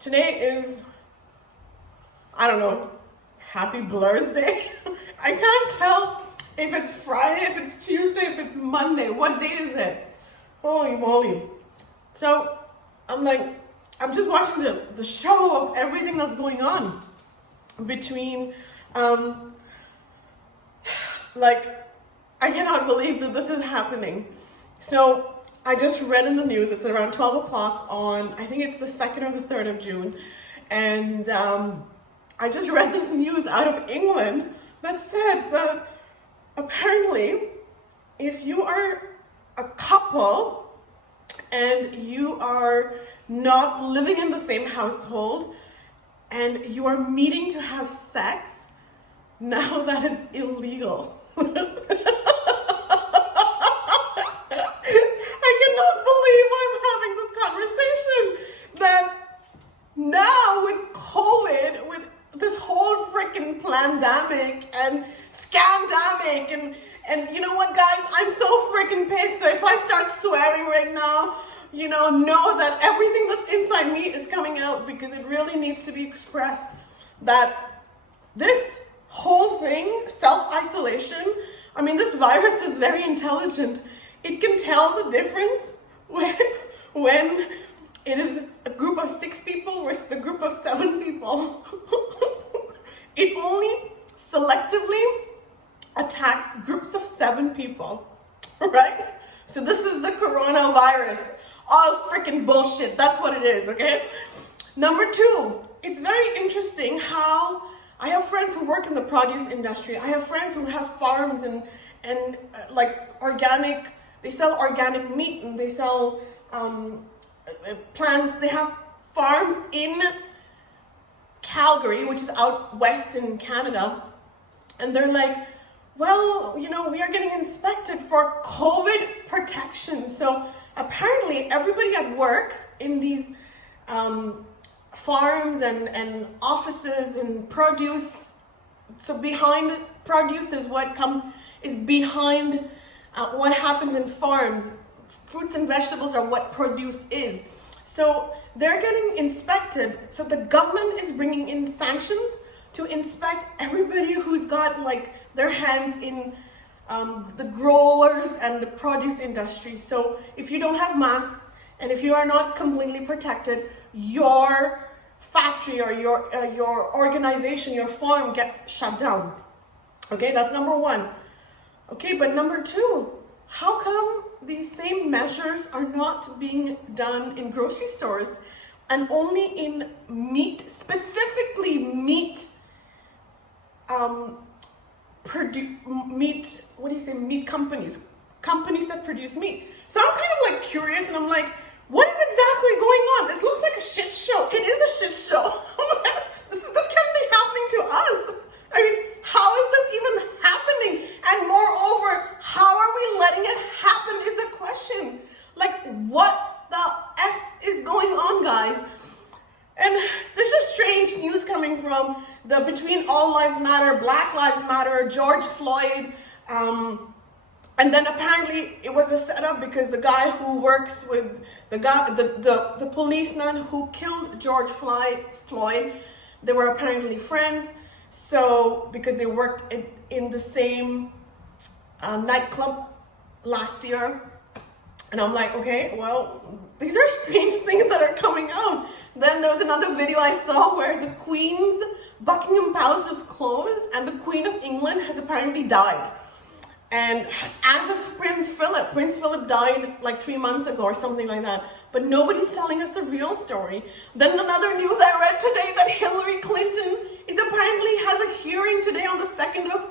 Today is, I don't know, Happy Blur's Day. I can't tell if it's Friday, if it's Tuesday, if it's Monday. What day is it? Holy moly. So I'm just watching the show of everything that's going on between, I cannot believe that this is happening. So I just read in the news, it's around 12 o'clock on, I think it's the 2nd or the 3rd of June. And I just read this news out of England that said that apparently if you are a couple and you are not living in the same household and you are meeting to have sex, now that is illegal. Now with COVID, with this whole freaking pandemic and scandemic and you know what guys, I'm so freaking pissed. So if I start swearing right now, know that everything that's inside me is coming out because it really needs to be expressed. That this whole thing, self-isolation, this virus is very intelligent. It can tell the difference when it is a group of 6 people versus a group of 7 people. It only selectively attacks groups of 7 people, right? So this is the coronavirus. All freaking bullshit. That's what it is, okay? Number 2, it's very interesting how I have friends who work in the produce industry. I have friends who have farms and organic, they sell organic meat and they sell plants. They have farms in Calgary, which is out west in Canada, and they're like, well, we are getting inspected for COVID protection. So apparently everybody at work in these farms and offices and produce, so behind produce is what is behind what happens in farms. Fruits and vegetables are what produce is. So they're getting inspected. So the government is bringing in sanctions to inspect everybody who's got their hands in the growers and the produce industry. So if you don't have masks and if you are not completely protected, your factory or your organization, your farm gets shut down. Okay, that's number 1. Okay, but number 2, how come these same measures are not being done in grocery stores and only in meat, specifically meat, meat companies that produce meat? So I'm kind of curious and I'm like, what is exactly going on? This looks like a shit show. It is a shit show. This can't be happening to us. How is this even happening? And moreover, how are we letting it happen is the question. What the F is going on, guys? And this is strange news coming from the Between All Lives Matter, Black Lives Matter, George Floyd. And then apparently it was a setup because the guy who works with the policeman who killed George Floyd, they were apparently friends. So, because they worked in the same nightclub last year. And I'm like, okay, well, these are strange things that are coming out. Then there was another video I saw where the Queen's Buckingham Palace is closed and the Queen of England has apparently died. And as has Prince Philip. Prince Philip died 3 months ago or something like that. But nobody's telling us the real story. Then another news I read today that Hillary Clinton apparently has a hearing today on the 2nd of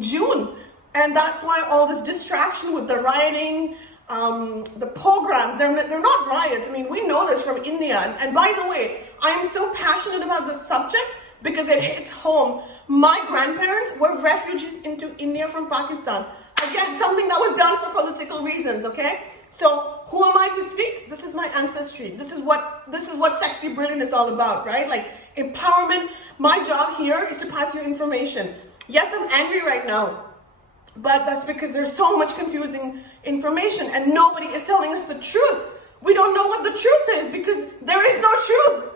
June. And that's why all this distraction with the rioting, the pogroms, they're not riots. We know this from India. And by the way, I am so passionate about this subject because it hits home. My grandparents were refugees into India from Pakistan. Again, something that was done for political reasons, okay? So who am I to speak? This is my ancestry. This is what Sexy Brilliant is all about, right? Empowerment. My job here is to pass you information. Yes, I'm angry right now, but that's because there's so much confusing information and nobody is telling us the truth. We don't know what the truth is because there is no truth.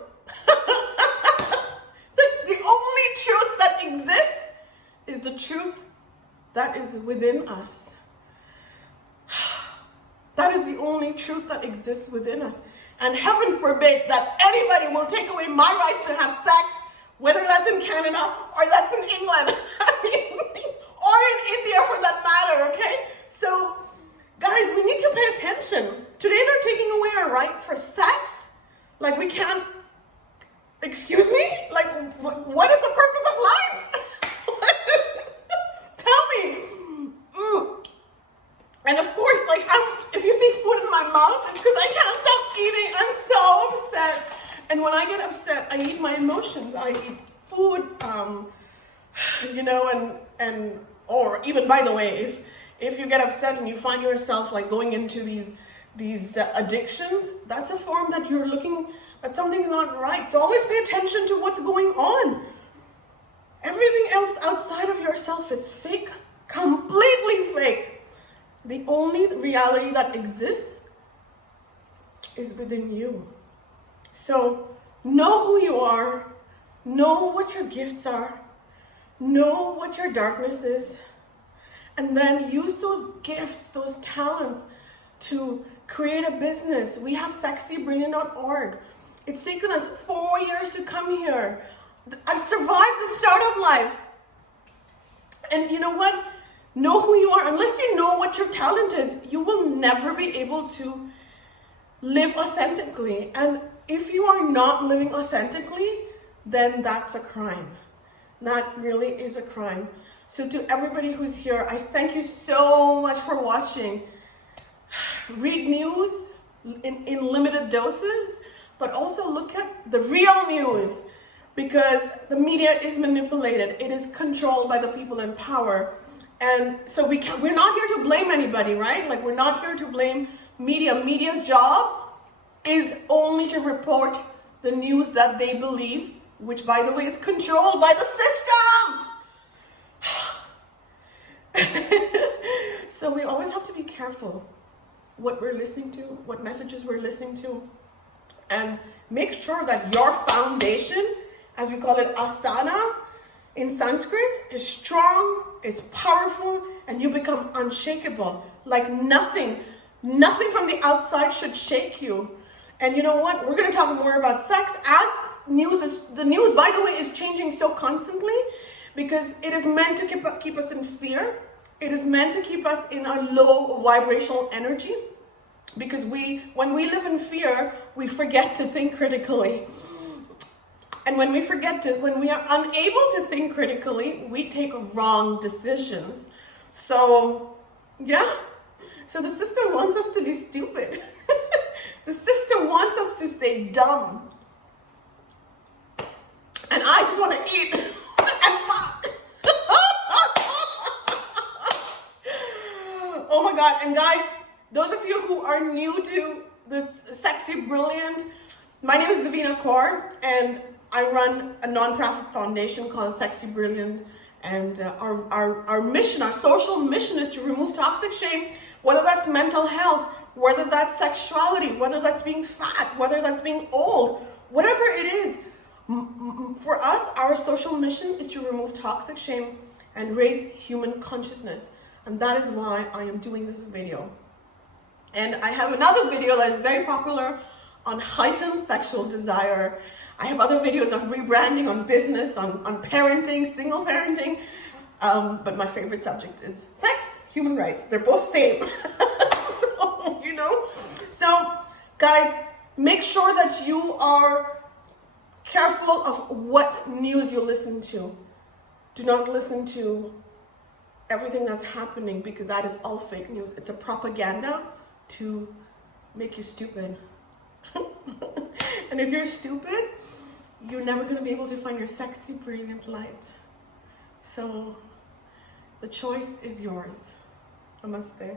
that is within us. That is the only truth that exists within us. And heaven forbid that anybody will take away my right to have sex, whether that's in Canada or that's in England, or in India for that matter, okay? So, guys, we need to pay attention. Today they're taking away our right for sex. Like, we can't, excuse me? Like, what is the purpose of life? Tell me. And of course, like, if you see food in my mouth, it's because I can't stop eating. I'm so upset. And when I get upset, I eat my emotions. I eat food, you know, or even, by the way, if you get upset and you find yourself like going into these addictions, that's a form that you're looking at something's not right. So always pay attention to what's going on. Everything else outside of yourself is fake, completely fake. The only reality that exists is within you. So know who you are, know what your gifts are, know what your darkness is, and then use those gifts, those talents to create a business. We have sexybrilliant.org. It's taken us 4 years to come here. I've survived the startup life. And you know what? Know who you are. Unless you know what your talent is, you will never be able to live authentically. And if you are not living authentically, then that's a crime. That really is a crime. So to everybody who's here, I thank you so much for watching. Read news in limited doses, but also look at the real news, because the media is manipulated. It is controlled by the people in power. And so we're not here to blame anybody, right? Like, we're not here to blame media. Media's job is only to report the news that they believe, which, by the way, is controlled by the system. So we always have to be careful what we're listening to, what messages we're listening to, and make sure that your foundation, as we call it asana in Sanskrit, is strong, is powerful, and you become unshakable. Like nothing from the outside should shake you. And you know what? We're going to talk more about sex as the news, by the way, is changing so constantly, because it is meant to keep us in fear. It is meant to keep us in a low vibrational energy, because when we live in fear, we forget to think critically. And when we are unable to think critically, we take wrong decisions. So, yeah. So the system wants us to be stupid. The system wants us to stay dumb. And I just want to eat and fuck. Oh my God. And guys, those of you who are new to this Sexy Brilliant, my name is Devina Kaur, and I run a nonprofit foundation called Sexy Brilliant. And our mission, our social mission, is to remove toxic shame, whether that's mental health, whether that's sexuality, whether that's being fat, whether that's being old, whatever it is. For us, our social mission is to remove toxic shame and raise human consciousness. And that is why I am doing this video. And I have another video that is very popular on heightened sexual desire. I have other videos on rebranding, on business, on parenting, single parenting. But my favorite subject is sex, human rights. They're both same. So, you know. So, guys, make sure that you are careful of what news you listen to. Do not listen to everything that's happening, because that is all fake news. It's a propaganda to make you stupid. And if you're stupid, you're never going to be able to find your sexy, brilliant light. So the choice is yours. Namaste.